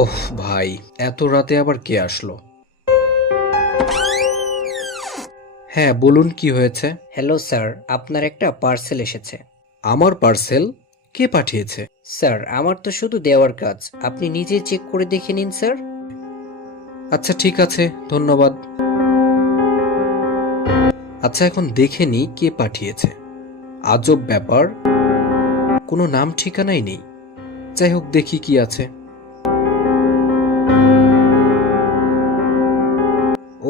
ওহ ভাই, এত রাতে আবার কে আসলো? হ্যাঁ বলুন, কি হয়েছে? হ্যালো স্যার, আপনার একটা পার্সেল এসেছে। আমার পার্সেল? কে পাঠিয়েছে? স্যার, আমার তো শুধু দেওয়ার কাজ, আপনি নিজে চেক করে দেখে নিন স্যার। আচ্ছা ঠিক আছে, ধন্যবাদ। আচ্ছা এখন দেখে নি কে পাঠিয়েছে। আজব ব্যাপার, কোনো নাম ঠিকানাই নেই। যাই হোক, দেখি কি আছে।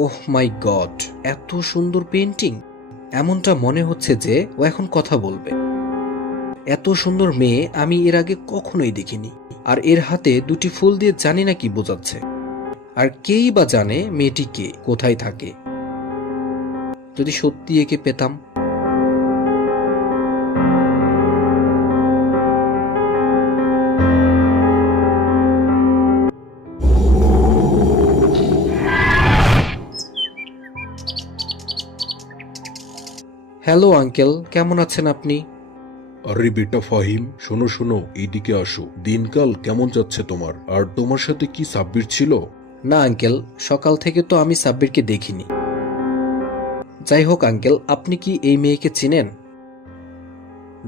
ওহ মাই গড, এত সুন্দর পেন্টিং! এমনটা মনে হচ্ছে যে ও এখন কথা বলবে। এত সুন্দর মেয়ে আমি এর আগে কখনোই দেখিনি। আর এর হাতে দুটি ফুল দিয়ে জানি না কি বোঝাচ্ছে। আর কেই বা জানে মেয়েটি কে, কোথায় থাকে। যদি সত্যি একে পেতাম। হ্যালো আঙ্কেল, কেমন আছেন আপনি? আরে বেটা ফাহিম, শোনো শোনো, এইদিকে আসো। দিনকাল কেমন যাচ্ছে তোমার? আর তোমার সাথে কি সাব্বির ছিল? না আঙ্কেল, সকাল থেকে তো আমি সাব্বিরকে দেখিনি। যাই হোক আঙ্কেল, আপনি কি এই মেয়েকে চিনেন?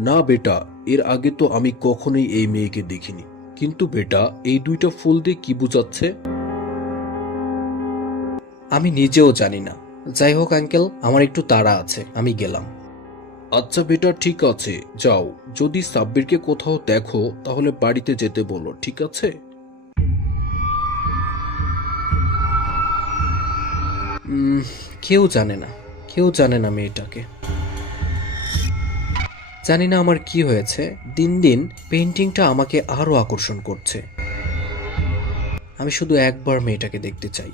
না বেটা, এর আগে তো আমি কখনোই এই মেয়েকে দেখিনি। কিন্তু বেটা, এই দুইটা ফুল দিয়ে কি বোঝাচ্ছে? আমি নিজেও জানি না। যাই হোক আঙ্কেল, আমার একটু তাড়া আছে, আমি গেলাম। আচ্ছা বেটা, ঠিক আছে, যাও। যদি সাব্বিরকে কোথাও দেখো তাহলে বাড়িতে যেতে বলো, ঠিক আছে? উম, কেউ জানে না, কেউ জানে না মেয়েটাকে। জানি না আমার কি হয়েছে, দিন দিন পেন্টিংটা আমাকে আরো আকর্ষণ করছে। আমি শুধু একবার মেয়েটাকে দেখতে চাই।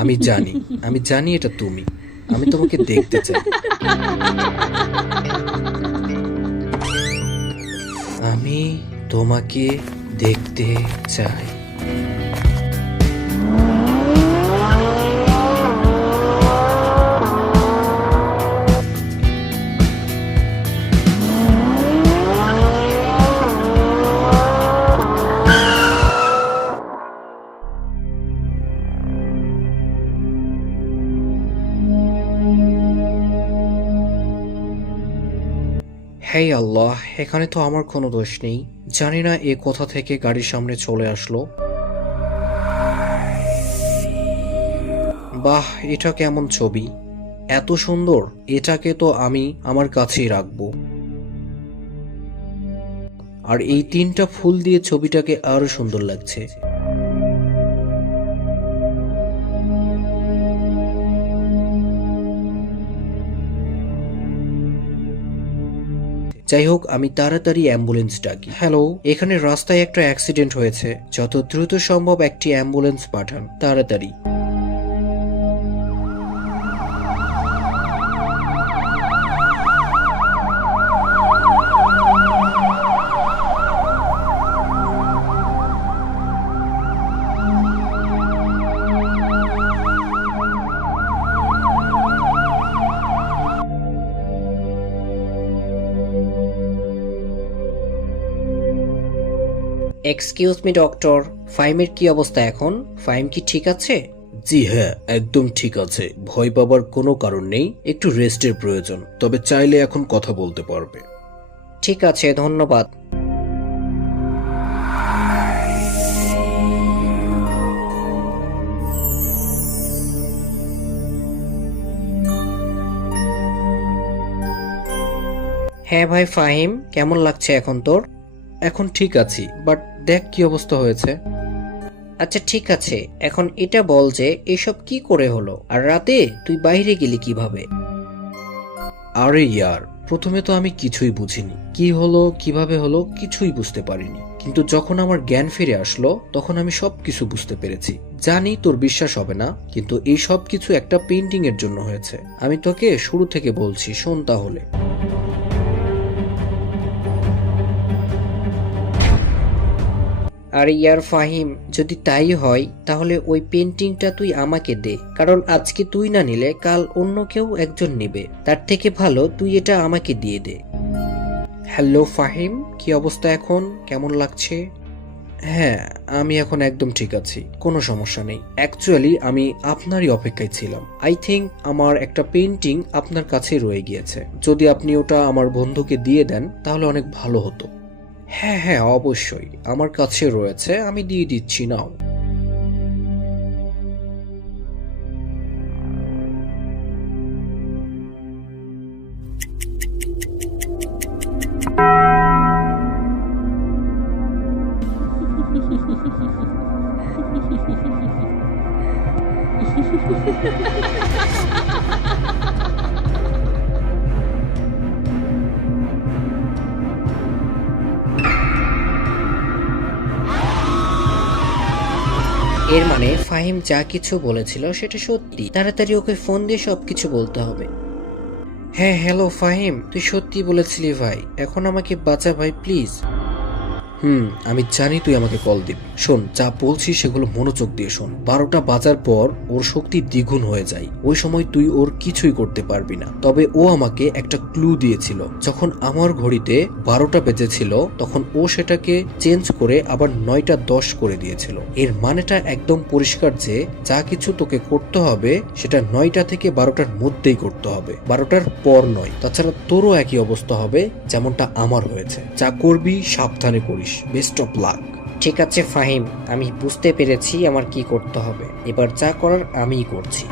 আমি জানি, আমি জানি এটা তুমি। আমি তোমাকে দেখতে চাই। আমি তোমাকে দেখতে চাই। হে আল্লাহ, এখানে তো আমার কোনো দোষ নেই। জানি না এ কোথা থেকে গাড়ির সামনে চলে আসলো। বাহ, এটা কেমন ছবি! এত সুন্দর! এটাকে তো আমি আমার কাছেই রাখবো। আর এই তিনটা ফুল দিয়ে ছবিটাকে আরো সুন্দর লাগছে। যাই হোক, আমি তাড়াতাড়ি অ্যাম্বুলেন্স ডাকি। হ্যালো, এখানে রাস্তায় একটা অ্যাক্সিডেন্ট হয়েছে, যত দ্রুত সম্ভব একটি অ্যাম্বুলেন্স পাঠান তাড়াতাড়ি। এক্সকিউজ মি ডক্টর, ফাইমের কি অবস্থা এখন? ফাইম কি ঠিক আছে? জি হ্যাঁ, একদম ঠিক আছে। ভয় পাবার কোনো কারণ নেই, একটু রেস্টের প্রয়োজন। তবে চাইলে এখন কথা বলতে পারবে। ঠিক আছে, ধন্যবাদ। হ্যাঁ ভাই ফাহিম, কেমন লাগছে এখন তোর? এখন ঠিক আছি, বাট দেখ কি অবস্থা হয়েছে। আচ্ছা ঠিক আছে, এখন এটা বল যে এসব কি করে হলো, আর রাতে তুই বাইরে গেলি কিভাবে? আরে ইয়ার, প্রথমে তো আমি কিছুই বুঝিনি, কি হলো কিভাবে হলো কিছুই বুঝতে পারিনি, কিন্তু যখন আমার জ্ঞান ফিরে আসলো তখন আমি সবকিছু বুঝতে পেরেছি। জানি তোর বিশ্বাস হবে না, কিন্তু এই সব কিছু একটা পেইন্টিং এর জন্য হয়েছে। আমি তোকে শুরু থেকে বলছি, শোন তাহলে। আর ইয়ার ফাহিম, যদি তাই হয় তাহলে ওই পেন্টিংটা তুই আমাকে দে, কারণ আজকে তুই না নিলে কাল অন্য কেউ একজন নেবে। তার থেকে ভালো তুই এটা আমাকে দিয়ে দে। হ্যালো ফাহিম, কি অবস্থা এখন, কেমন লাগছে? হ্যাঁ, আমি এখন একদম ঠিক আছি, কোনো সমস্যা নেই। অ্যাকচুয়ালি আমি আপনারই অপেক্ষায় ছিলাম। আই থিঙ্ক আমার একটা পেইন্টিং আপনার কাছে রয়ে গিয়েছে, যদি আপনি ওটা আমার বন্ধুকে দিয়ে দেন তাহলে অনেক ভালো হতো। হ্যাঁ হ্যাঁ, অবশ্যই আমার কাছে রয়েছে, আমি দিয়ে দিচ্ছি, নাও। এর মানে ফাহিম যা কিছু বলেছিল সেটা সত্যি। তাড়াতাড়ি ওকে ফোন দিয়ে সবকিছু বলতে হবে। হ্যাঁ, হ্যালো ফাহিম, তুই সত্যি বলেছিলি ভাই, এখন আমাকে বাঁচা ভাই, প্লিজ। আমি জানি তুই আমাকে কল দিবি। শোন, যা বলছি সেগুলো মনোযোগ দিয়ে শোন। 12টা বাজার পর ওর শক্তি দ্বিগুণ হয়ে যায়, ওই সময় তুই ওর কিছুই করতে পারবি না। তবে ও আমাকে একটা ক্লু দিয়েছিল। যখন আমার ঘড়িতে 12টা বেজেছিল তখন ও সেটাকে চেঞ্জ করে আবার 9টা 10 করে দিয়েছিল। এর মানেটা একদম পরিষ্কার যে যা কিছু তোকে করতে হবে সেটা 9টা থেকে 12টার মধ্যেই করতে হবে, 12টার পর নয়। তাছাড়া তোরও একই অবস্থা হবে যেমনটা আমার হয়েছে। যা করবি সাবধানে করিস। Best of luck. ঠিক আছে ফাহিম, আমি বুঝতে পেরেছি আমার কি করতে হবে। এবার যা করার আমিই করছি।